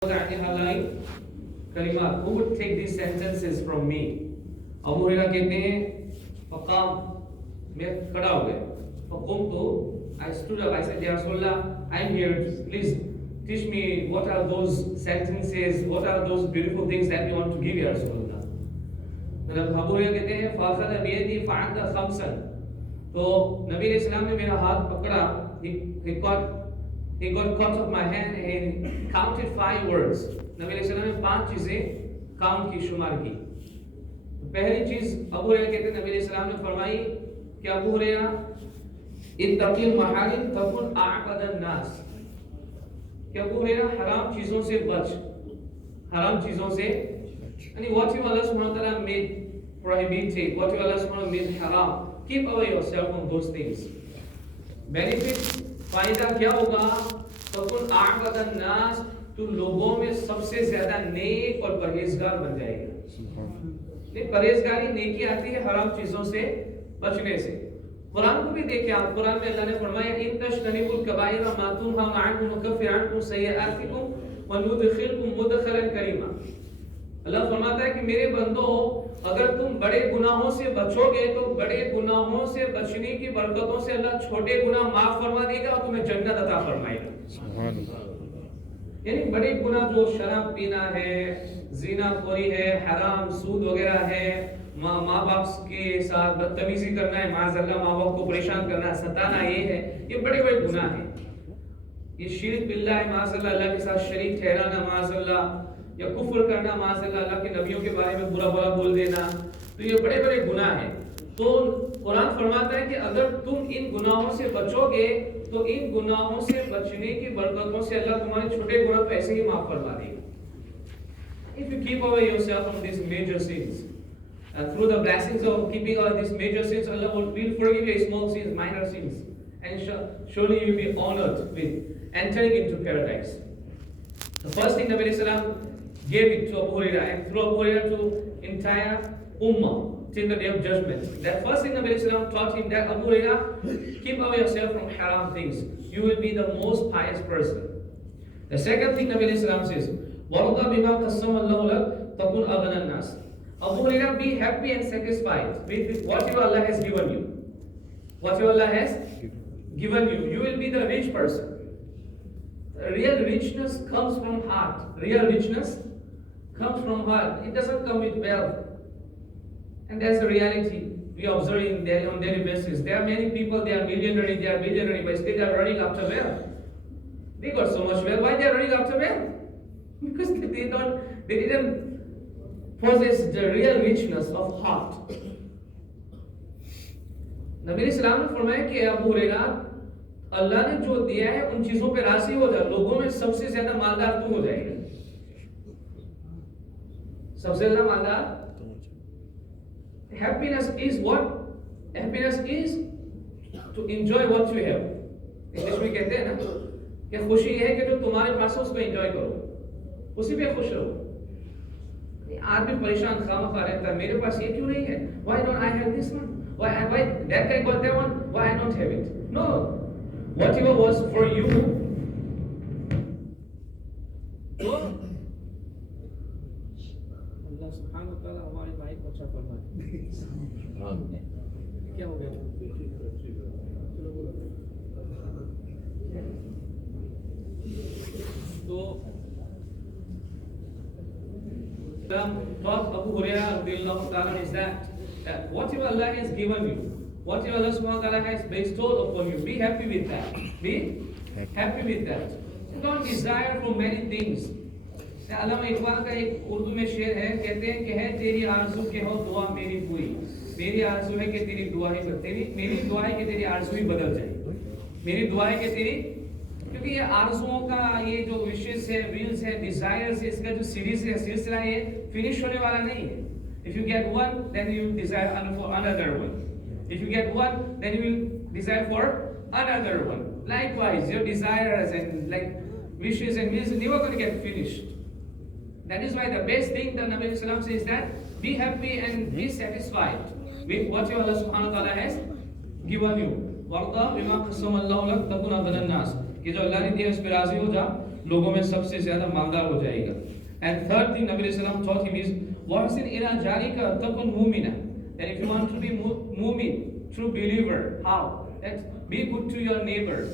कलिमात, who would take these sentences from me? Abu Huraira कहते हैं फकाम, मैं खड़ा हो गया, फकुमतु, I stood up, I said या रसूलल्लाह, I'm here, please teach me what are those sentences, what are those beautiful things that you want to give या रसूलल्लाह. अबू हुरैरा कहते हैं फाखद बियदी फअदा खमसन, तो नबी अलैहिस्सलाम ने मेरा हाथ पकड़ा, he got caught of my hand and counted 5 words. नबी अलैहिस्सलाम ने 5 चीजें काउंट की, शुमार की. पहली चीज अबू हुरैरा कहते हैं नबी अलैहिस्सलाम ने फरमाई कि अबू हुरैरा इत्तक़िल महारिम तकुन अअबदन नास, कि अबू हुरैरा हराम चीजों से बच, हराम चीजों से यानी what you Allah subhanahu wa ta'ala made prohibited, what you Allah subhanahu wa ta'ala made haram, keep away yourself from those things. Benefit, फायदा क्या होगा? तकुन अअबदन नास, तो लोगों में सबसे ज्यादा नेक और परहेजगार बन जाएगा. ये परहेजगारी नेकी आती है हराम चीजों से बचने से. कुरान को भी देखिए आप, कुरान में अल्लाह ने फरमाया इन तशतनिबुल कबाइर मा तुनहा अन्हु नुकफ्फिर अन्कुम सय्यआतिकुम व नुदखिलकुम मुदखलन करीमा. अल्लाह फरमाता है कि मेरे बंदो, अगर तुम बड़े गुनाहों से बचोगे तो बड़े गुनाहों से बचने की बरकतों से अल्लाह छोटे गुनाह माफ फरमा देगा और तुम्हें जन्नत अता फरमाएगा. सुभान अल्लाह. यानी बड़े गुनाह जो शराब पीना है, ज़िनाखोरी है, हराम सूद वगैरह है, माँ बाप के साथ बदतमीजी करना है, माज़अल्लाह माँ बाप को परेशान करना, सताना, ये है, ये बड़े बड़े गुनाह हैं. ये शिर्क बिल्लाह है, माज़अल्लाह अल्लाह के साथ शरीक ठहराना, माज़अल्लाह, या कुफ्र करना, माज़अल्लाह अल्लाह के नबियों के बारे में बुरा बुरा बोल देना, तो ये बड़े बड़े गुनाह हैं. तो कुरान फरमाता है कि अगर तुम इन गुनाहों से बचोगे तो इन गुनाहों से बचने की बरकतों से अल्लाह तुम्हारे छोटे गुनाह तो ऐसे ही माफ फरमा देगा. If you keep away yourself from these major sins, through the blessings of keeping away these major sins, Allah will forgive you small sins, minor sins, and surely you will be honored with entering into paradise. The first thing Nabi Sallam gave it to Abu Hurairah, and through Abu Hurairah to entire Ummah till the day of judgment. That first thing Nabi Sallam taught him, that Abu Hurairah, keep away yourself from haram things. You will be the most pious person. The second thing Nabi Sallam says, وَرُضَى بِمَا قَسَّمَ اللَّهُ لَكَ تَكُنْ أَغْنَى النَّاسِ. Abu Hurairah, be happy and satisfied with whatever Allah has given you. Whatever Allah has given you, you will be the rich person. Real richness comes from heart. Real richness comes from heart. It doesn't come with wealth. And that's the reality we observe on daily basis. There are many people, they are millionaire, but still they are running after wealth. They got so much wealth. Why they are running after wealth? Because they didn't possess the real richness of heart. नबी सलाम ने फरमाया कि अबू हुरैरा, अल्लाह ने जो दिया है उन चीजों पे राजी हो जा, लोगों में सबसे ज्यादा मालदार तू हो जाएगा. सबसे ज्यादा मालदार. Happiness is what? Happiness is to enjoy what you have. English में कहते हैं ना कि खुशी ये है कि जो तुम्हारे पास है उसको एंजॉय करो, उसी पे खुश रहो. आदमी परेशान खामखा रहता है, मेरे पास ये क्यों नहीं है? Why don't I have this one? Why that guy got that one? Why I don't have it? No, whatever was for you. तो अल्लाह सुब्हानहू व तआला हमारी भाई को अच्छा फरमाए. क्या हो गया? तो taught Abu Hurairah radhiyallahu ta'ala is that whatever Allah has given you, whatever Allah subhanahu wa ta'ala has bestowed upon you, be happy with that. Be happy with that. Don't desire for many things. अल्लामा इकबाल का एक उर्दू में शेर है, कहते हैं कि है तेरी आरज़ू के हो दुआ मेरी पूरी. मेरी आरज़ू है कि तेरी दुआ ही मेरी दुआ है कि तेरी आरज़ू ही बदल जाए. मेरी दुआ है कि तेरी, क्योंकि ये आरज़ुओं का ये जो विशेष है, विल्स है, डिजायर्स है, इसका जो सीरीज है, सिलसिला है, फिनिश होने वाला नहीं है. If you get one, then you will desire for another one. If you get one, then you will desire for another one. Likewise, your desires and like wishes and wills are never going to get finished. That is why the best thing that Nabi Sallam says that be happy and be satisfied with what Allah subhanahu wa ta'ala has given you. وَرْضَى بِمَا قَسَّمَ اللَّهُ لَكَ تَكُنْ أَغْنَى النَّاسِ, कि जो अल्लाह ने दिया उस पर राजी हो जा लोगों में सबसे ज्यादा मांगा हो जाएगा. And third thing Nabi Sallam taught him is wahsin ila jalika takun mu'mina. That if you want to be mu'min, true believer, how? That's be good to your neighbor.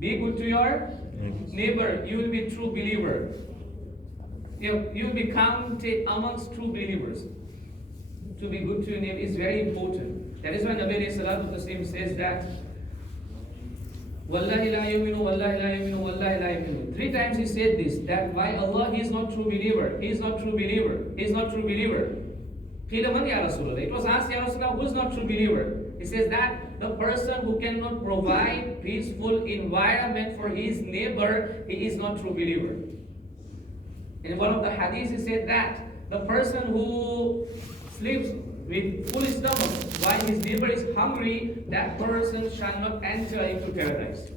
Be good to your neighbor. You will be true believer. You will be counted amongst true believers. To be good to your neighbor is very important. That is why Nabi Sallallahu Alaihi Wasallam says that Wallahi la yuminu, wallahi la yuminu, wallahi la yuminu. 3 times he said this, that why Allah, he is not true believer, he is not true believer, he is not true believer. Qila man ya Rasulullah. It was asked, Ya Rasulullah, who is not true believer? He says that the person who cannot provide peaceful environment for his neighbor, he is not true believer. In one of the hadiths he said that the person who sleeps with full stomach while his neighbor is hungry, that person shall not enter into paradise.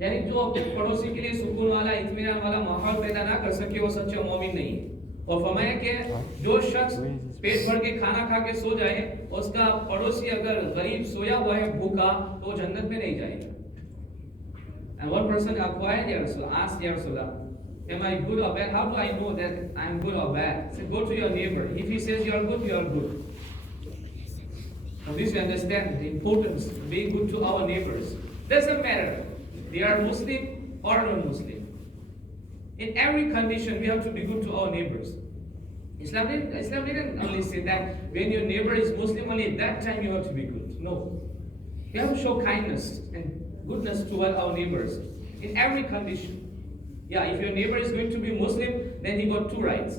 यानी जो अपने पड़ोसी के लिए सुकून वाला इत्मीनान वाला माहौल पैदा ना कर सके वो सच्चा मोमिन नहीं है. और फरमाया कि जो शख्स पेट भर के खाना खा के सो जाए, उसका पड़ोसी अगर गरीब सोया हुआ है भूखा, तो जन्नत में नहीं जाएगा. And one person inquired Ya Rasulullah, asked Ya Rasulullah, am I good or bad? How do I know that I am good or bad? He said, go to your neighbor. If he says you are good, you are good. Now this we understand the importance of being good to our neighbors. Doesn't matter they are Muslim or non-Muslim. In every condition we have to be good to our neighbors. Islam didn't only say that when your neighbor is Muslim, only at that time you have to be good. No. We have to show kindness and goodness toward our neighbors in every condition. Yeah, if your neighbor is going to be Muslim, then he got 2 rights.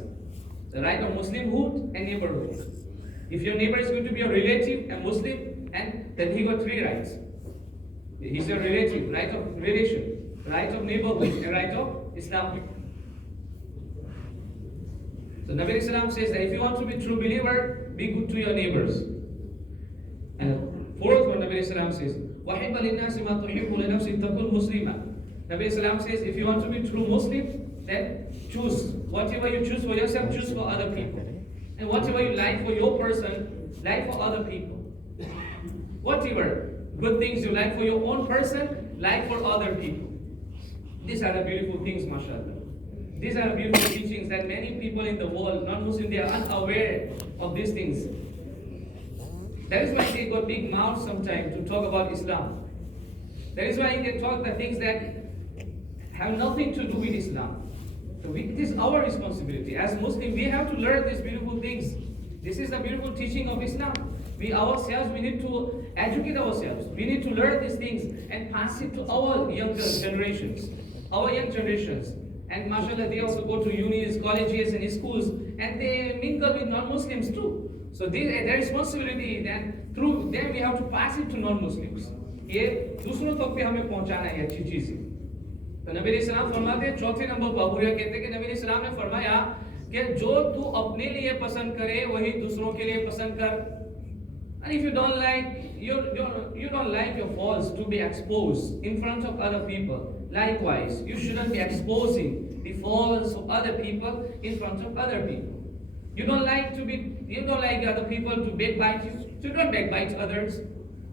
The right of Muslimhood and neighborhood. If your neighbor is going to be a relative, a Muslim, and then he got 3 rights. He's a relative, right of relation, right of neighborhood, and right of Islam. So Nabi Sallam says that if you want to be true believer, be good to your neighbors. And fourth one, Nabi Sallam says, وَحِبَّ لِلنَّاسِ مَا تُحِبُّ لِنَفْسِ تَكُنْ مُسْلِمًا. Nabi Sallam says, if you want to be true Muslim, then choose. Whatever you choose for yourself, choose for other people. And whatever you like for your person, like for other people. Whatever good things you like for your own person, like for other people. These are the beautiful things, mashallah. These are the beautiful teachings that many people in the world, non-Muslim, they are unaware of these things. That is why they got big mouths sometimes to talk about Islam. That is why they talk the things that have nothing to do with Islam. So it is our responsibility. As Muslims, we have to learn these beautiful things. This is the beautiful teaching of Islam. We ourselves, we need to educate ourselves. We need to learn these things and pass it to our younger generations, our young generations. And mashallah, they also go to unis, colleges and schools, and they mingle with non-Muslims too. So their responsibility, then through them we have to pass it to non-Muslims. ये दूसरों तक पे हमें पहुंचाना है अच्छी चीजें. तो नबी सलाम फरमाते हैं, चौथे नंबर पर अबू हुरैरा कहते हैं कि नबी सलाम ने फरमाया कि जो तू अपने लिए पसंद करे वही दूसरों के लिए पसंद कर. And if you don't like your faults to be exposed in front of other people, likewise you shouldn't be exposing the faults of other people in front of other people. You don't like other people to backbite you, so you don't backbite others.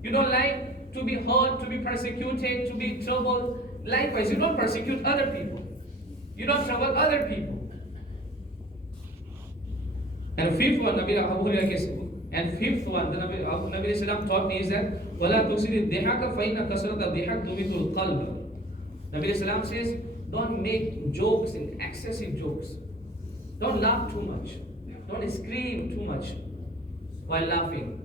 You don't like to be hurt, to be persecuted, to be troubled. Likewise, you don't persecute other people. You don't trouble other people. And fifth one, the Nabi Sallam taught me is that وَلَا تُكْسِرِ الضِّحَكَ فَإِنَّ كَسْرَةَ الضِّحَكِ تُمِيتُ الْقَلْبَ. Nabi Sallam says, don't make jokes and excessive jokes. Don't laugh too much. Don't scream too much while laughing.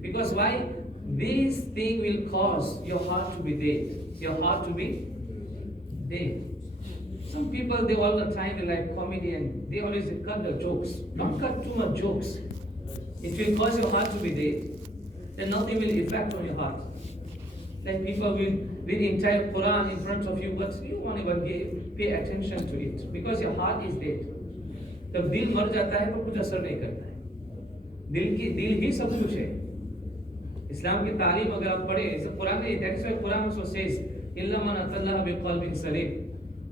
Because why? This thing will cause your heart to be dead. Your heart to be dead. Some people, they all the time, they like comedian. They always cut the jokes. Don't cut too much jokes. It will cause your heart to be dead. Then nothing will affect on your heart. Like people will read entire Quran in front of you, but you won't even pay attention to it because your heart is dead. जब दिल मर जाता है तो कुछ असर नहीं करता है. दिल ही सब कुछ है. इस्लाम की तालीम अगर आप पढ़े, कुरान में that's why Quran also says, إِلَّا مَنْ أَتَى اللَّهَ بِقَلْبٍ سَلِيمٍ.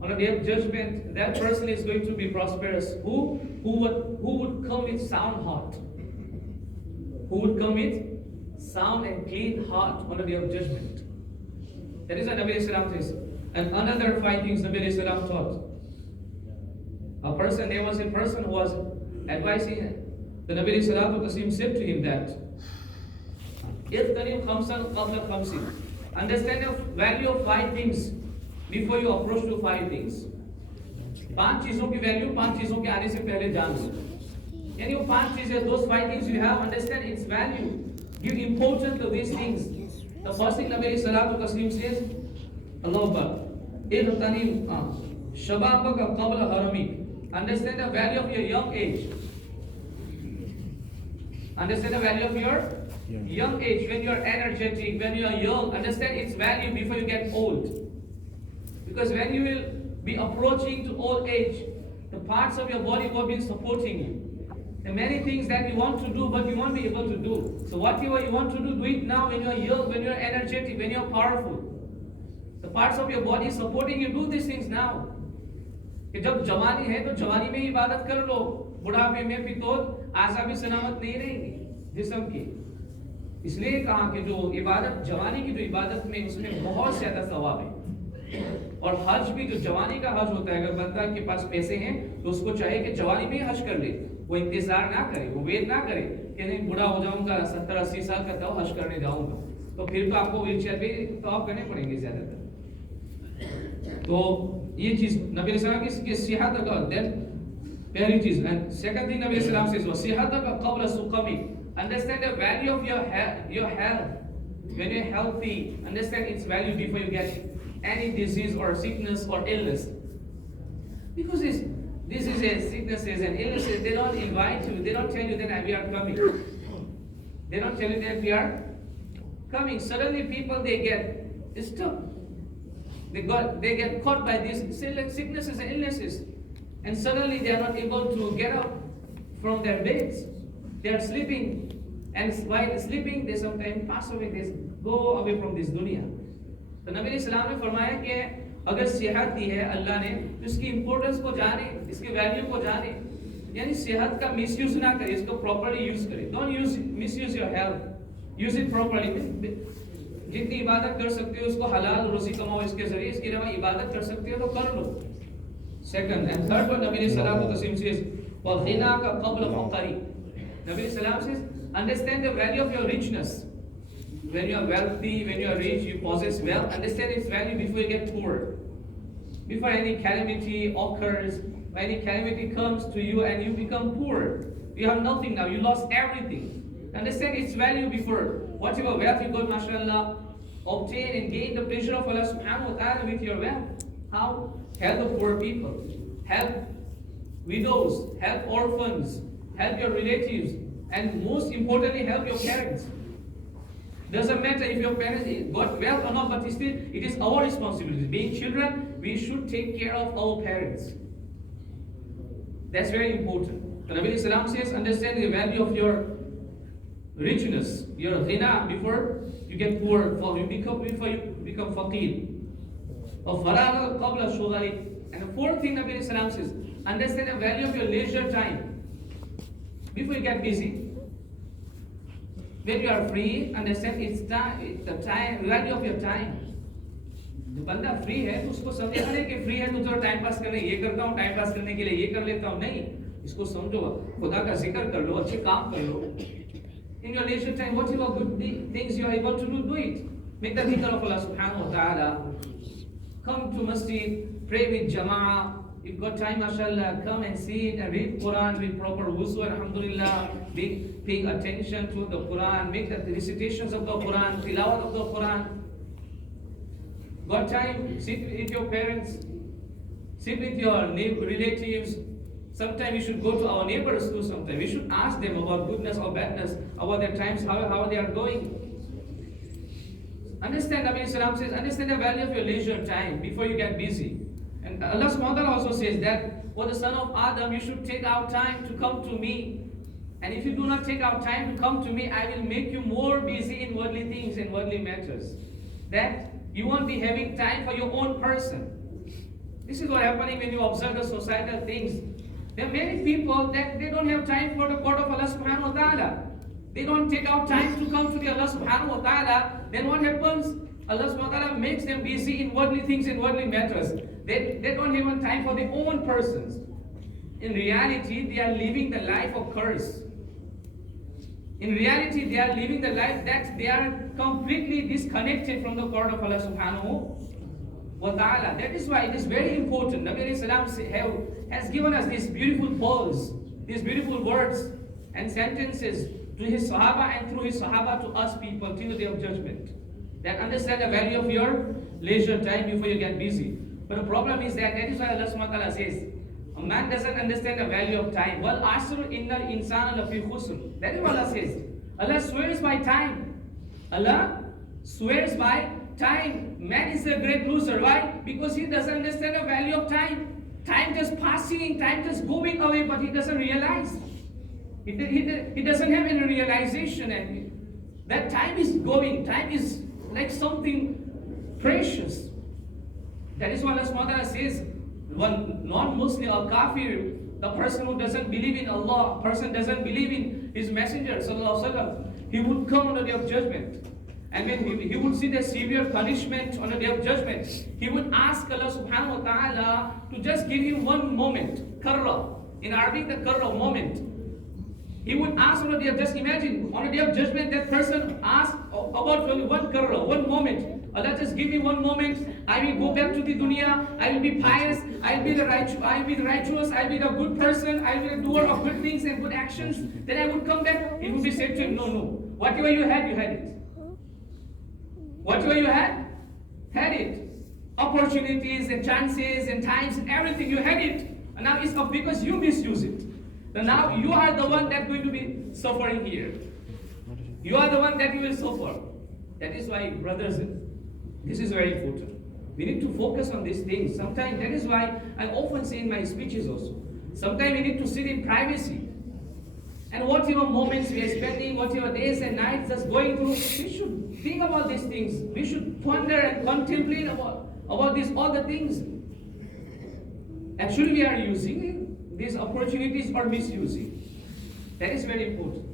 On the day of judgment, that person is going to be prosperous. Who would come with sound heart? Who would come with sound and clean heart on the day of judgment? That is what Nabi Islam says. And another 5 things Nabi Islam taught. There was a person who was advising the Nabi Islam said to him that understand the value of 5 things before you approach to 5 things. 5 चीजों की value 5 चीजों के आने से पहले जान लो. यानी वो 5 चीजें, those 5 things you have, understand its value. Give importance to these things. The first thing Nabi Sallallahu Alaihi Wasallam says, Allah Akbar. Shababaka qabla haramik. Understand the value of your young age. Understand the value of your young age. When you are energetic, when you are young, understand its value before you get old. Because when you will be approaching to old age, the parts of your body will be supporting you. There are many things that you want to do, but you won't be able to do. So whatever you want to do it now when you are young, when you are energetic, when you are powerful. The parts of your body supporting you, do these things now. कि जब जवानी है तो जवानी में ही इबादत कर लो. बुढ़ापे में भी तो आजा भी सलामत नहीं रहेगी जिस्म की. इसलिए कहा कि जो इबादत जवानी की जो इबादत में उसमें बहुत ज्यादा सवाब है. और हज भी जो जवानी का हज होता है, अगर बंदा के पास पैसे हैं तो उसको चाहिए कि जवानी में ही हज कर ले. वो इंतजार ना करे, वो वेट ना करे कि नहीं बुढ़ा हो जाऊंगा 70-80 साल का तो हज करने जाऊंगा. तो फिर तो आपको व्हीलचेयर पे तवाफ करने पड़ेंगे ज्यादातर. तो ये चीज नबी सल्लल्लाहु अलैहि वसल्लम की सेहत का देन पहली चीज. एंड सेकंड थिंग नबी सल्लल्लाहु अलैहि वसल्लम सेहत का कबल सुकमी. Understand the value of your health. When you are healthy, understand its value before you get any disease or sickness or illness. Because this is a sicknesses and illnesses, they don't invite you, they don't tell you that we are coming. They don't tell you that we are coming. Suddenly people they get stuck. They get caught by these sicknesses and illnesses. And suddenly they are not able to get up from their beds. They are sleeping. And while sleeping they sometimes pass away, they go away from this dunya. तो नबी इस्लाम ने फरमाया कि अगर सेहत दी है अल्लाह ने तो इसकी इंपॉर्टेंस को जाने, इसके वैल्यू को जाने. यानी सेहत का मिसयूज ना करे, इसको प्रॉपर्ली यूज करे. Don't misuse your health, use it properly. जितनी इबादत कर सकते हो उसको हलाल रोजी कमाओ इसके जरिए. इसके अलावा इबादत कर सकते हो तो कर लो. सेकंड एंड थर्ड पर नबी सल्लल्लाहु अलैहि वसल्लम सेज वग़िना का क़ब्ल फ़क़री. नबी सल्लल्लाहु अलैहि वसल्लम understand the value of your richness. When you are wealthy, when you are rich, you possess wealth, understand its value before you get poor. Before any calamity occurs, when any calamity comes to you and you become poor, you have nothing now, you lost everything. Understand its value before. Whatever wealth you got, mashallah, obtain and gain the pleasure of Allah subhanahu wa ta'ala with your wealth. How? Help the poor people, help widows, help orphans, help your relatives, and most importantly, help your parents. Doesn't matter if your parents got wealth or not, but still it is our responsibility. Being children, we should take care of our parents. That's very important. The Nabi Sallam says, understand the value of your richness, your ghina, before you get poor, before you become faqir. And the fourth thing Nabi Sallam says, understand the value of your leisure time before you get busy. When you are free, understand it's time, the time, value of your time. जो बंदा free है तो उसको समझना नहीं कि free है तो चलो टाइम पास करने ये करता हूँ, टाइम पास करने के लिए ये कर लेता हूँ. नहीं, इसको समझो, खुदा का जिक्र कर लो, अच्छे काम कर लो. In your leisure time, whatever good things you are able to do it. Make the dhikr of Allah subhanahu wa ta'ala. Come to masjid, pray with jama'ah. If you've got time, mashallah, come and sit and read Quran with proper wuzu, alhamdulillah. Paying attention to the Quran, make the recitations of the Quran, tilawat of the Quran. Got time, sit with your parents, sit with your relatives. Sometimes we should go to our neighbors too. Sometimes we should ask them about goodness or badness, about their times, how they are going. Understand, Nabi Sallam says, understand the value of your leisure time before you get busy. And Allah subhanahu wa ta'ala also says that for the son of Adam, you should take out time to come to me. And if you do not take out time to come to me, I will make you more busy in worldly things and worldly matters. That you won't be having time for your own person. This is what happening when you observe the societal things. There are many people that they don't have time for the court of Allah subhanahu wa ta'ala. They don't take out time to come to the Allah subhanahu wa ta'ala. Then what happens? Allah subhanahu wa ta'ala makes them busy in worldly things and worldly matters. They don't have time for their own persons. In reality, they are living the life of curse. In reality, they are living the life that they are completely disconnected from the court of Allah subhanahu wa ta'ala. That is why it is very important. Nabi alayhi salam has given us these beautiful pearls, these beautiful words and sentences to his Sahaba and through his Sahaba to us people till the day of judgment. That understand the value of your leisure time before you get busy. But the problem is that is why Allah subhanahu wa ta'ala says, a man doesn't understand the value of time. Wal asr innal insana lafi khusr. That is what Allah says. Allah swears by time. Allah swears by time. Man is a great loser. Why? Because he doesn't understand the value of time. Time just passing, time just going away, but he doesn't realize. He doesn't have any realization, and that time is going. Time is like something precious. That is what Allah subhanahu wa ta'ala says. One non-Muslim or kafir, the person who doesn't believe in Allah, person doesn't believe in his messenger, sallallahu alaihi wasallam, he would come on the day of judgment. And when he would see the severe punishment on the day of judgment, he would ask Allah subhanahu wa ta'ala to just give him one moment. Karra. In Arabic, the karra, moment. He would ask on the day of, just imagine, on the day of judgment, that person asked about only one karra, one moment. Allah, just give me one moment. I will go back to the dunya. I will be pious. I will be the righteous. I will be the good person. I will be the doer of good things and good actions. Then I would come back. It would be said to him, no. Whatever you had it. Whatever you had it. Opportunities and chances and times and everything, you had it. And now it's not because you misuse it. So now you are the one that's going to be suffering here. You are the one that you will suffer. That is why, brothers, this is very important. We need to focus on these things. Sometimes, that is why I often say in my speeches also, sometimes we need to sit in privacy. And whatever moments we are spending, whatever days and nights just going through, we should think about these things. We should ponder and contemplate about these all the things. Actually, we are using these opportunities or misusing. That is very important.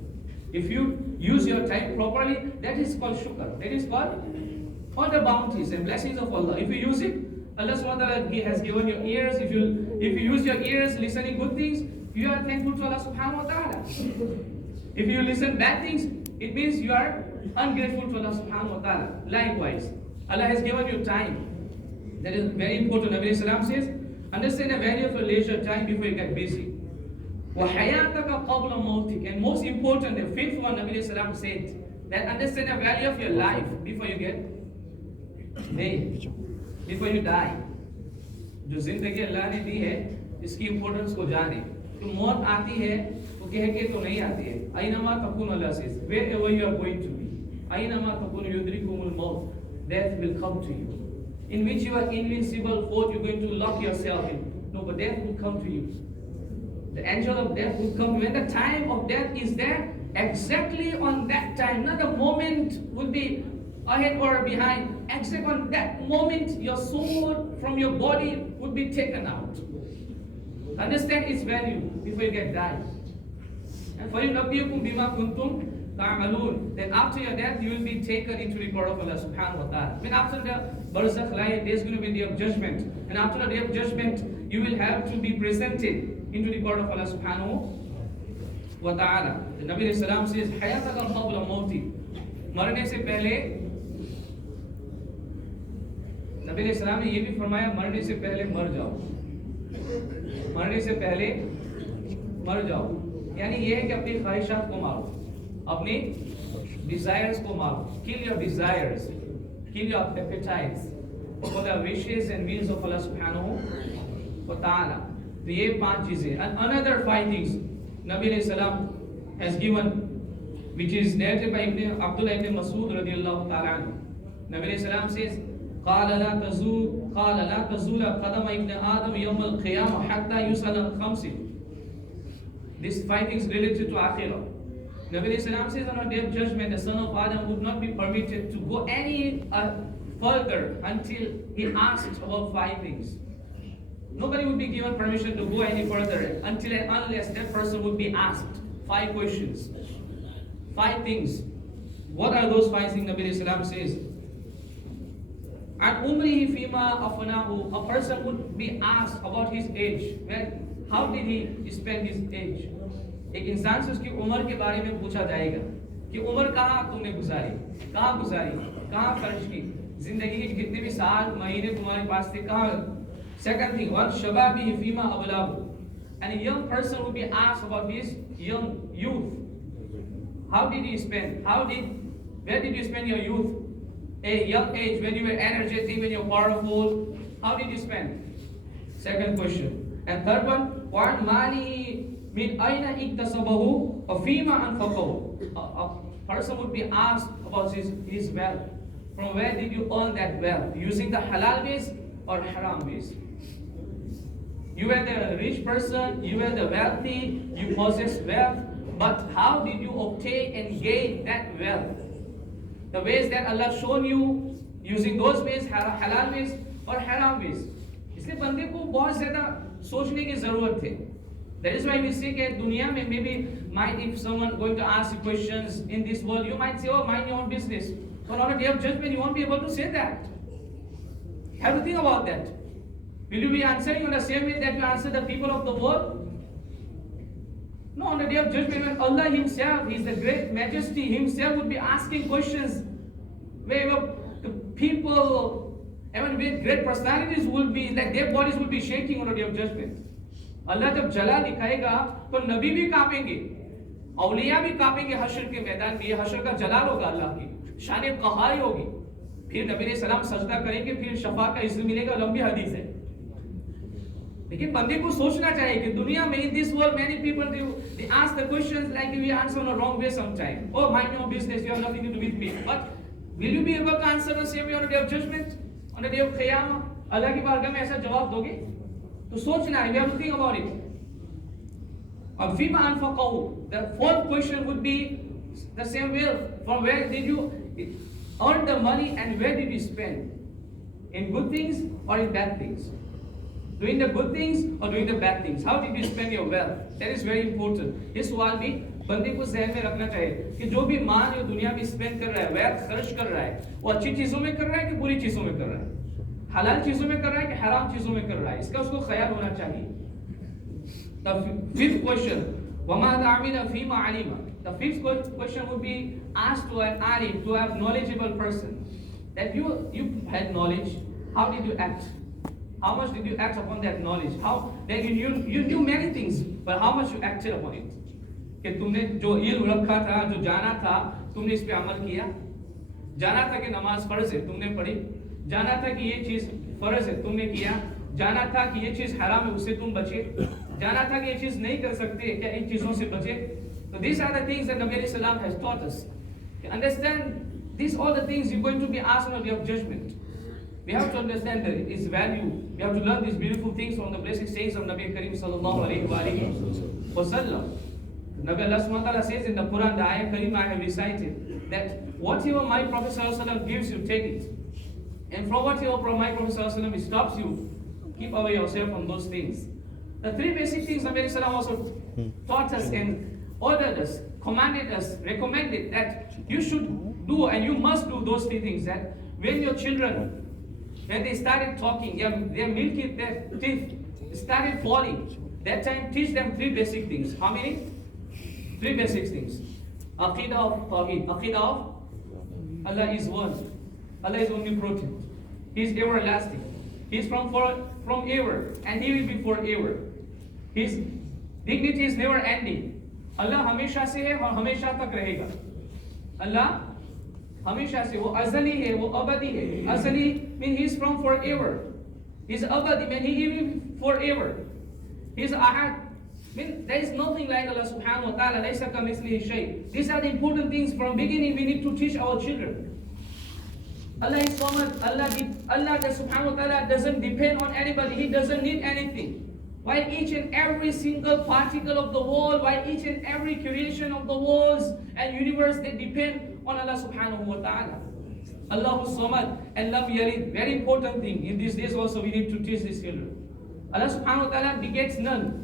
If you use your time properly, that is called shukr. That is called all the bounties and blessings of Allah. If you use it, Allah subhanahu wa ta'ala has given you ears. If you use your ears listening good things, you are thankful to Allah subhanahu wa ta'ala. If you listen bad things, it means you are ungrateful to Allah subhanahu wa ta'ala. Likewise, Allah has given you time. That is very important. Nabi Sallam says, understand the value of your leisure time before you get busy. وَحَيَاتَكَ قَبْلَ مَوْتِكَ. And most important, the fifth one, Nabi Sallam said, that understand the value of your life before you get dead, before you die. जो जिंदगी अल्लाह ने दी है, इसकी importance को जाने. तो मौत आती है, तो कह के तो नहीं आती है. अयनमा तकुन, Allah says, wherever you are going to be, अयनमा तकुन युद्रिकुमुल मौत, death will come to you. In which you are invincible fort, you're going to lock yourself in. No, but death will come to you. The angel of death will come. When the time of death is there, exactly on that time, not a moment will be ahead or behind. Exactly on that moment, your soul from your body would be taken out. Understand its value before you get died. And for you, then after your death, you will be taken into the court of Allah subhanahu wa ta'ala. When after the barzakh life, there's going to be the day of judgment. And after the day of judgment, you will have to be presented into the court of Allah subhanahu wa ta'ala. The Nabi Sallam says, Hayataka qabla mawti. मरने से पहले नबी अलैहिस्सलाम ने ये भी फरमाया, मरने से पहले मर जाओ. मरने से पहले मर जाओ. यानी ये है कि अपनी ख्वाहिशात को मारो, अपने desires को मारो. Kill your desires, kill your appetites for the wishes and wills of Allah subhanahu wa ta'ala. तो ये 5 चीजें. And another 5 things Nabi alayhi salam has given, which is narrated by Abdullah ibn Mas'ud radiyallahu ta'ala anhu. Nabi alayhi salam says, قال لا تزول قدم ابن آدم يوم القيامة حتى يسأل عن 5. These 5 things related to Akhirah. Nabi alayhi salam says, on the day of judgment, the son of Adam would not be permitted to go any further until he asked about 5 things. Nobody would be given permission to go any further until and unless that person would be asked 5 questions. 5 things. What are those 5 things? Nabi alayhi salam says, And umrihi fima afnahu, a person would be asked about his age. How did he spend his age? एक इंसान से उसकी उम्र के बारे में पूछा जाएगा कि उम्र कहाँ तुमने गुजारी, कहाँ खर्च की, जिंदगी के कितने भी साल महीने तुम्हारे पास थे, कहाँ. Second thing, what shababihi fima ablahu, and a young person will be asked about his young youth. How did he spend? Where did you spend your youth? A young age, when you were energetic, when you were powerful, how did you spend? Second question. And third one, what mali min aina iktasabahu wa fima anfaqahu. A person would be asked about his wealth. From where did you earn that wealth? Using the halal ways or haram ways? You were the rich person, you were the wealthy, you possess wealth, but how did you obtain and gain that wealth? The ways that Allah shown you, using those ways, halal ways or haram ways. इसलिए बंदे को बहुत ज़्यादा सोचने की ज़रूरत है. That is why we say that दुनिया में maybe if someone going to ask you questions in this world, you might say, oh, mind your own business. But on a day of judgment, you won't be able to say that. Have to think about that. Will you be answering in the same way that you answer the people of the world? No, on the day of judgment, when Allah Himself, He is the great majesty, Himself would be asking questions where the people, even with great personalities will be, like their bodies will be shaking on the day of judgment. Allah जब जला दिखाएगा तो नबी भी कांपेंगे, औलिया भी कांपेंगे हशर के मैदान में. ये हशर का जलाल होगा अल्लाह की, शान क़हारी होगी. फिर नबी ने सलाम सजदा करेंगे, फिर शफा का इज़्न मिलेगा. लंबी हदीस है. लेकिन बंदे को सोचना चाहिए कि दुनिया में in this world many people they ask the questions like we answer in a wrong way sometimes. Oh, mind your business, you have nothing to do with me. But will you be able to answer the same way on the day of judgment, on the day of Qiyamah? अल्लाह की बारगाह में ऐसा जवाब दोगे? तो सोचना है. We have to think about it. अब फीमा अनफक़हु, the fourth question would be the same way. From where did you earn the money and where did you spend? In good things or in bad things? Doing the good things or doing the bad things? How did you spend your wealth? That is very important. इस सवाल भी बंदे को ज़हन में रखना चाहिए कि जो भी माल जो दुनिया में स्पेंड कर रहा है, वेल्थ खर्च कर रहा है, वो अच्छी चीज़ों में कर रहा है कि बुरी चीज़ों में कर रहा है, हलाल चीज़ों में कर रहा है कि हराम चीज़ों में कर रहा है, इसका उसको ख्याल होना चाहिए. The fifth question, وَمَاذَا عَمِلَ فِيمَا عَلِمَ. The fifth question would be asked to an alim, to a knowledgeable person, that you had knowledge, how did you act? How much did you act upon that knowledge? How that you knew many things, but how much you acted upon it? कि तुमने जो इल्म रखा था, जो जाना था, तुमने इस पे अमल किया. जाना था कि नमाज फर्ज है, तुमने पढ़ी. जाना था कि ये चीज फर्ज है, तुमने किया. जाना था कि ये चीज हराम है, उससे तुम बचे. जाना था कि ये चीज नहीं कर सकते, क्या इन चीजों से बचे. So these are the things that Nabi Sallam has taught us. To understand these all the things you're going to be asked on the day of judgment. We have to understand its value. We have to learn these beautiful things from the blessed sayings of Nabi Karim sallallahu alaihi wasallam. Nabi Allah subhanahu wa ta'ala says in the Quran, the ayah Karim I have recited, that whatever my Prophet sallallahu alaihi wasallam gives you, take it. And from whatever my Prophet sallallahu alaihi wasallam stops you, keep away yourself from those things. The three basic things Nabi sallallahu also taught us and ordered us, commanded us, recommended that you should do and you must do those three things. That when your children, when they started talking, their milk, their teeth started falling, that time teach them three basic things. How many? Three basic things. Aqidah of Tawheed. Aqidah of Allah is one. Allah is omnipotent. He is everlasting. He is from ever and He will be forever. His dignity is never ending. Allah हमेशा से है और हमेशा तक रहेगा. Allah हमेशा से, वो अज़ली है, वो अबदी है. अज़ली means He is from forever. He is abadi means He will be forever. He is ahad. Mean there is nothing like Allah subhanahu wa ta'ala. Laysa kamithlihi shay. These are the important things. From beginning we need to teach our children. Allah is Samad. Allah subhanahu wa ta'ala doesn't depend on anybody. He doesn't need anything. While each and every single particle of the world, while each and every creation of the worlds and universe, they depend on Allah subhanahu wa ta'ala. Allahu Samad and Lam Yalid. Very important thing. In these days also we need to teach these children. Allah subhanahu wa ta'ala begets none.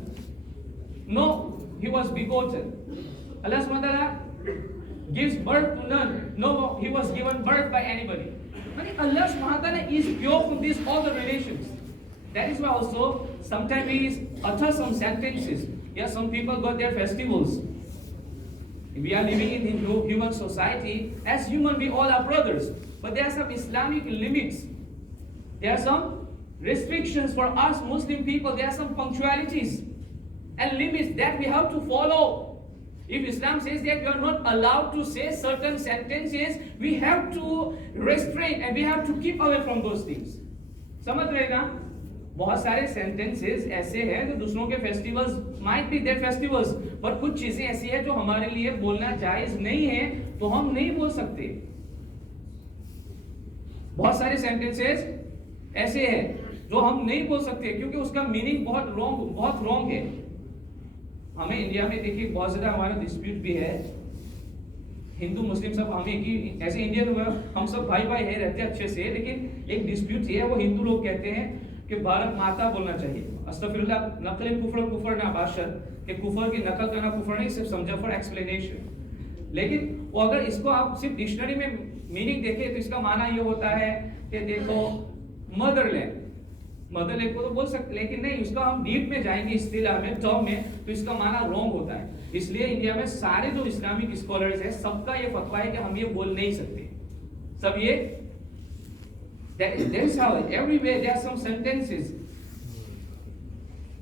No, He was begotten. Allah subhanahu wa ta'ala gives birth to none. No, He was given birth by anybody. Meaning Allah subhanahu wa ta'ala is pure from these all the relations. That is why also sometimes we utter some sentences. Yeah, some people got their festivals. We are living in human society. As human, we all are brothers. But there are some Islamic limits. There are some restrictions for us Muslim people. There are some punctualities and limits that we have to follow. If Islam says that we are not allowed to say certain sentences, we have to restrain and we have to keep away from those things. समझ रहे ना? बहुत सारे sentences ऐसे हैं जो दूसरों के festivals might be their festivals, but कुछ चीजें ऐसी हैं जो हमारे लिए बोलना जायज नहीं है, तो हम नहीं बोल सकते. बहुत सारे sentences ऐसे हैं जो हम नहीं बोल सकते क्योंकि उसका मीनिंग बहुत रॉन्ग है. हमें इंडिया में देखिए बहुत ज्यादा हमारा डिस्प्यूट भी है. हिंदू मुस्लिम सब हमें कि ऐसे इंडियन हम सब भाई भाई है, रहते अच्छे से, लेकिन एक डिस्प्यूट ये है, वो हिंदू लोग कहते हैं कि भारत माता बोलना चाहिए. अस्तगफिरुल्लाह, नकल कुफर ना बाशर, कि कुफर की नकल करना कुफर नहीं, सिर्फ समझा फॉर एक्सप्लेनेशन. लेकिन वो अगर इसको आप सिर्फ डिक्शनरी में मीनिंग देखें तो इसका माना ये होता है कि देखो मदरलैंड को तो बोल सकते, लेकिन नहीं, उसका हम डीप में जाएंगे इस्तिलाह में, टर्म में, तो इसका माना रॉन्ग होता है. इसलिए इंडिया में सारे जो इस्लामिक स्कॉलर्स हैं सबका ये फतवा है कि हम ये बोल नहीं सकते. सब ये that's how everywhere there are some sentences.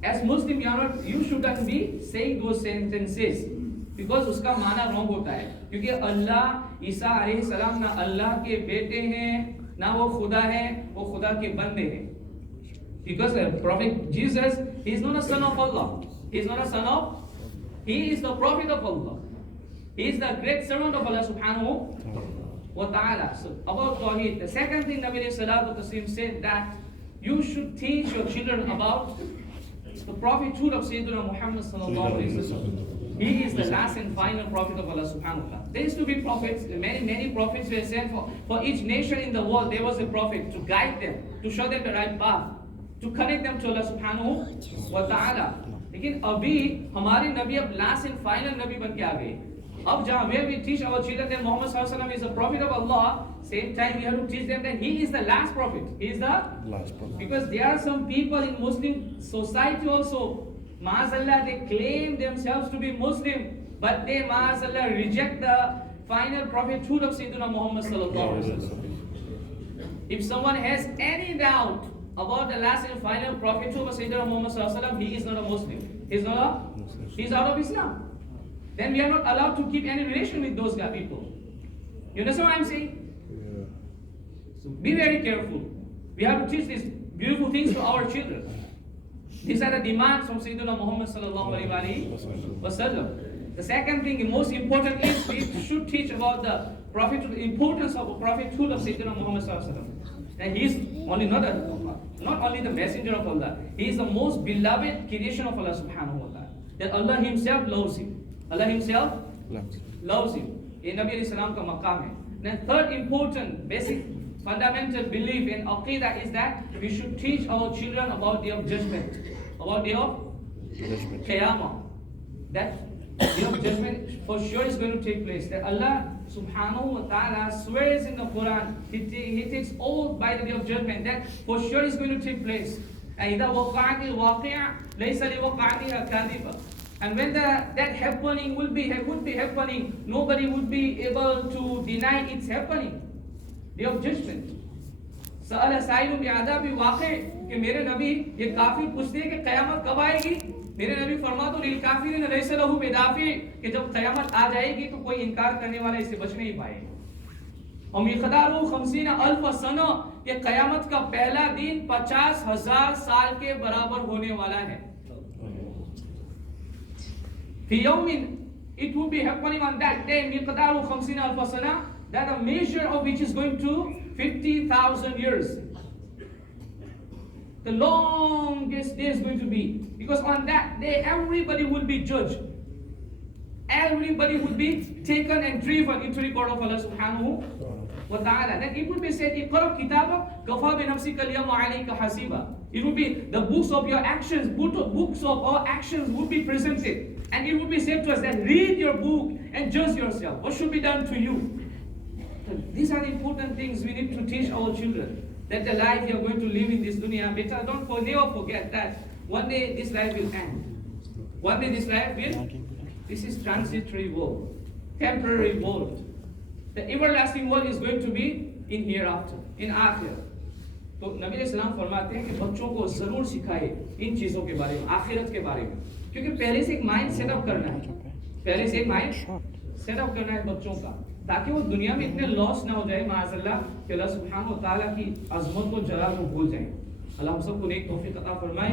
As Muslim you shouldn't be saying those sentences because उसका माना रॉन्ग होता है. क्योंकि अल्लाह ईसा अलैहि सलाम ना अल्लाह के बेटे हैं ना वो खुदा है, वो खुदा के बंदे हैं. Because the prophet Jesus, he is not a son of Allah. He is not a son of, he is the prophet of Allah. He is the great servant of Allah subhanahu wa ta'ala. So about Tawheed, the second thing Nabi Sallallahu Alaihi Wasallam said that you should teach your children about the prophethood of Sayyidina Muhammad Sallallahu Alaihi Wasallam. He is the last and final prophet of Allah subhanahu wa ta'ala. There used to be prophets, many prophets were sent for each nation in the world. There was a prophet to guide them, to show them the right path, to connect them to Allah subhanahu wa ta'ala. लेकिन अभी हमारे नबी अब last and final नबी बन के आ गए. अब जहाँ where we teach our children that Muhammad sallallahu alaihi wasallam is the prophet of Allah, same time we have to teach them that he is the last prophet. He is the last prophet. Because there are some people in Muslim society also, Ma'azallah, they claim themselves to be Muslim, but they Ma'azallah reject the final prophethood of Sayyidina Muhammad sallallahu alaihi wasallam. If someone has any doubt about the last and final prophethood of Sayyidina Muhammad sallallahu alaihi wasallam, he is not a Muslim. He is out of Islam. Then we are not allowed to keep any relation with those people. You understand what I'm saying? Yeah. So be very careful. We have to teach these beautiful things to our children. These are the demands from Sayyidina Muhammad sallallahu alaihi wasallam. The second thing, the most important is we should teach about the prophethood, the importance of the prophethood of Sayyidina Muhammad sallallahu alaihi wasallam. And he is only not only the messenger of Allah, he is the most beloved creation of Allah subhanahu wa ta'ala. That Allah himself loves him. Allah himself loves him. In Nabi alayhi salam ka maqam hai. Then third important, basic, fundamental belief in Aqidah is that we should teach our children about day of judgment. About day of Qiyamah. That day of judgment for sure is going to take place. That Allah subhanahu wa ta'ala swears in the Quran, he takes oath by the day of judgment that for sure is going to take place. And إِذَا وَقَعَتِ الْوَاقِعَ لَيْسَ لِوَقَعَتِهَا كَاذِبَةٌ. And when that happening would be happening, nobody would be able to deny its happening. Day of judgment. सअल साइल बिअज़ाब वाक़िअ कि मेरे नबी ये काफिर पूछते हैं कि क़यामत कब आएगी. मेरे नबी फरमा दो लिल काफिरीन लैसा लहू बिदाफ़ि कि जब क़यामत आ जाएगी तो कोई इनकार करने वाला इससे बच नहीं पाएगा. और मिक़दारु 50,000 सना, ये क़यामत का पहला दिन 50,000 साल के बराबर होने वाला है. في يوم, it will be happening on that day, मिक़दारु 50,000 Sana, that a measure of which is going to 50,000 years. The longest day is going to be, because on that day everybody will be judged. Everybody will be taken and driven into the court of Allah subhanahu wa ta'ala. Then it will be said, "Iqra kitabak kafa bi nafsika al-yawma 'alayka hasiba." It will be the books of your actions, books of our actions would be presented, and it would be said to us that read your book and judge yourself. What should be done to you? So these are important things we need to teach our children. That the life you are going to live in this dunya, better never forget that one day this life will end. One day this life will, this is transitory world, temporary world. The everlasting world is going to be in hereafter, in akhirah. तो नबी अलैहिस्सलाम फरमाते हैं कि बच्चों को जरूर सिखाए इन चीजों के बारे में, आखिरत के बारे में, क्योंकि पहले से एक माइंड सेटअप करना है, पहले से एक माइंड सेटअप करना है बच्चों का, ताकि वो दुनिया में इतने लॉस ना हो जाए माज़अल्लाह कि अल्लाह सुब्हानहु व तआला की अज़मत को जलाल को भूल जाए। अल्लाह हम सबको नेक तौफीक अता फरमाए,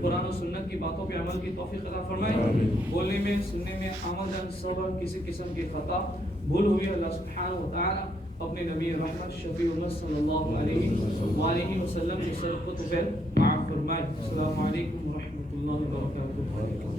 कुरान और सुन्नत की बातों पे अमल की तौफीक अता फरमाए, बोलने में सुनने में आमदन सबर किसी किस्म के खता भूल हुई अल्लाह सुब्हानहु व तआला अपने नबी रहमत शफी उम्मत सल्लल्लाहु अलैहि वसल्लम के सर को तो माफ फरमाए। अस्सलामु अलैकुम व रहमतुल्लाहि व बरकातुहू।